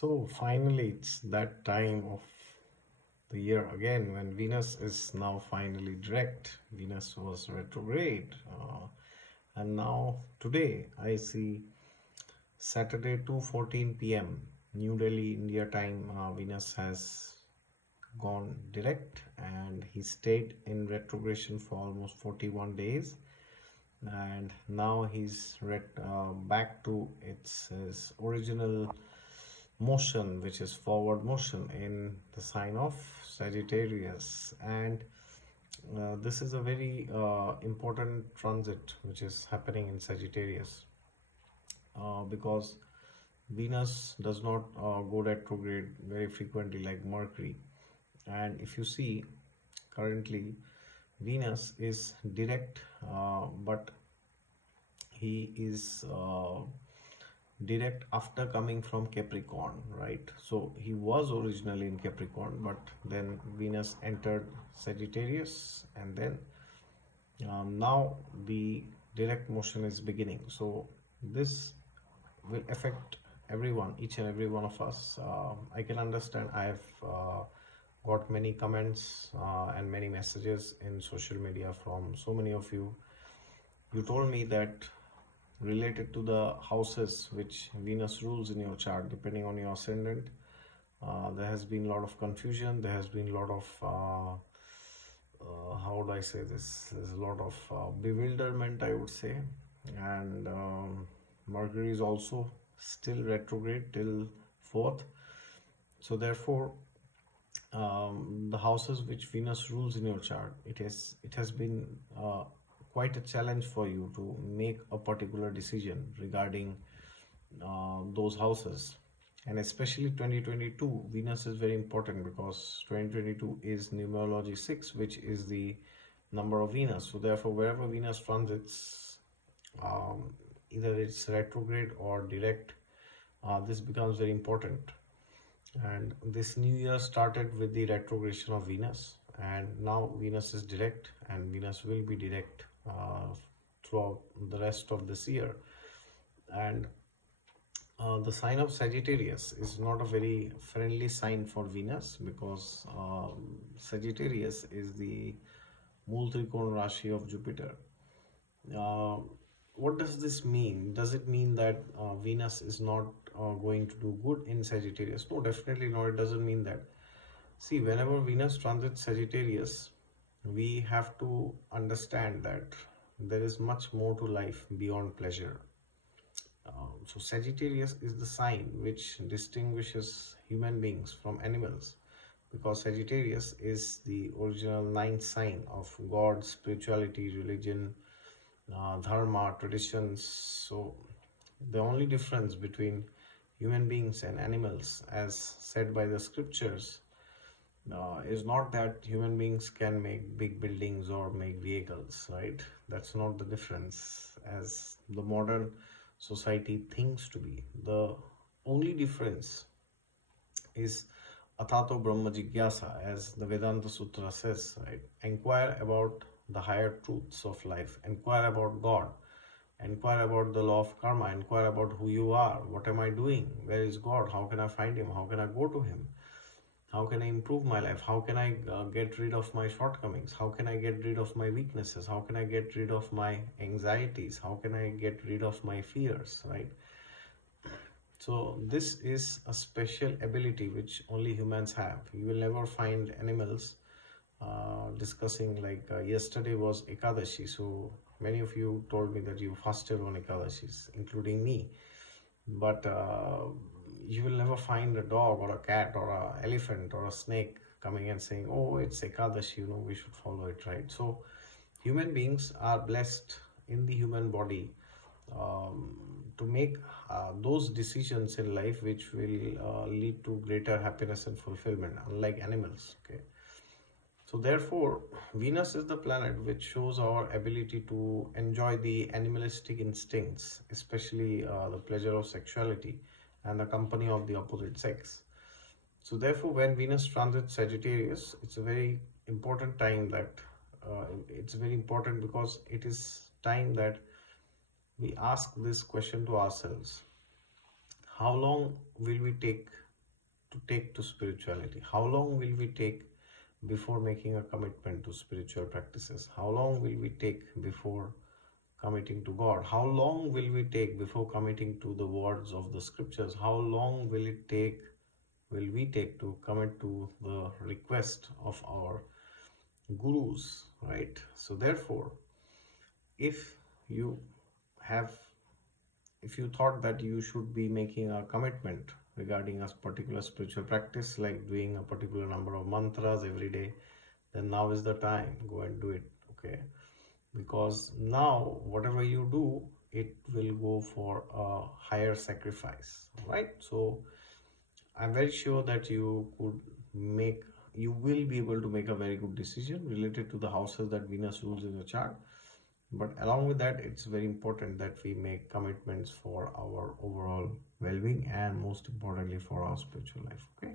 So finally, it's that time of the year again when Venus is now finally direct. Venus was retrograde, and now today I see Saturday 2:14 p.m. New Delhi, India time. Venus has gone direct, and he stayed in retrogression for almost 41 days, and now he's back to its his original motion, which is forward motion in the sign of Sagittarius. And this is a very important transit which is happening in Sagittarius, because Venus does not go retrograde very frequently like Mercury. And if you see, currently Venus is direct, but he is direct after coming from Capricorn, right? So he was originally in Capricorn, but then Venus entered Sagittarius, and then now the direct motion is beginning. So this will affect everyone, each and every one of us. I can understand. I have got many comments and many messages in social media from so many of you. You told me that related to the houses which Venus rules in your chart, depending on your ascendant, there has been a lot of confusion. There has been a lot of how do I say this? There's a lot of bewilderment, I would say, and Mercury is also still retrograde till 4th. So therefore, the houses which Venus rules in your chart, it has been quite a challenge for you to make a particular decision regarding those houses. And especially 2022, Venus is very important because 2022 is numerology 6, which is the number of Venus. So therefore, wherever Venus transits, either it's retrograde or direct, this becomes very important. And this new year started with the retrogression of Venus, and now Venus is direct, and Venus will be direct throughout the rest of this year. And the sign of Sagittarius is not a very friendly sign for Venus, because Sagittarius is the Mool Trikona Rashi of Jupiter. Uh, what does this mean? Does it mean that Venus is not going to do good in Sagittarius? No, definitely not. It doesn't mean that. See, whenever Venus transits Sagittarius, we have to understand that there is much more to life beyond pleasure. So Sagittarius is the sign which distinguishes human beings from animals, because Sagittarius is the original ninth sign of God, spirituality, religion, dharma, traditions. So the only difference between human beings and animals, as said by the scriptures, is not that human beings can make big buildings or make vehicles, right? That's not the difference as the modern society thinks to be. The only difference is Atato Brahma Jigyasa, as the Vedanta Sutra says, right? Inquire about the higher truths of life, inquire about God, inquire about the law of karma, inquire about who you are, what am I doing, where is God, how can I find Him, how can I go to Him, how can I improve my life, how can I get rid of my shortcomings, how can I get rid of my weaknesses, how can I get rid of my anxieties, how can I get rid of my fears, right? So this is a special ability which only humans have. You will never find animals discussing, like yesterday was Ekadashi. So many of you told me that you fasted on Ekadashis, including me. But you will never find a dog or a cat or an elephant or a snake coming and saying, oh, it's Ekadashi, we should follow it, right? So human beings are blessed in the human body to make those decisions in life which will lead to greater happiness and fulfillment, unlike animals. Okay, so therefore Venus is the planet which shows our ability to enjoy the animalistic instincts, especially the pleasure of sexuality and the company of the opposite sex. So therefore, when Venus transits Sagittarius, it's a very important time that it's very important because it is time that we ask this question to ourselves: how long will we take to take to spirituality? How long will we take before making a commitment to spiritual practices? How long will we take before committing to God? How long will we take before committing to the words of the scriptures? How long will we take to commit to the request of our gurus, right? So therefore, if you have if you thought that you should be making a commitment regarding a particular spiritual practice, like doing a particular number of mantras every day, then now is the time, go and do it. Okay, because now whatever you do, it will go for a higher sacrifice, right? So I'm very sure that you will be able to make a very good decision related to the houses that Venus rules in your chart. But along with that, it's very important that we make commitments for our overall well-being and most importantly for our spiritual life. Okay.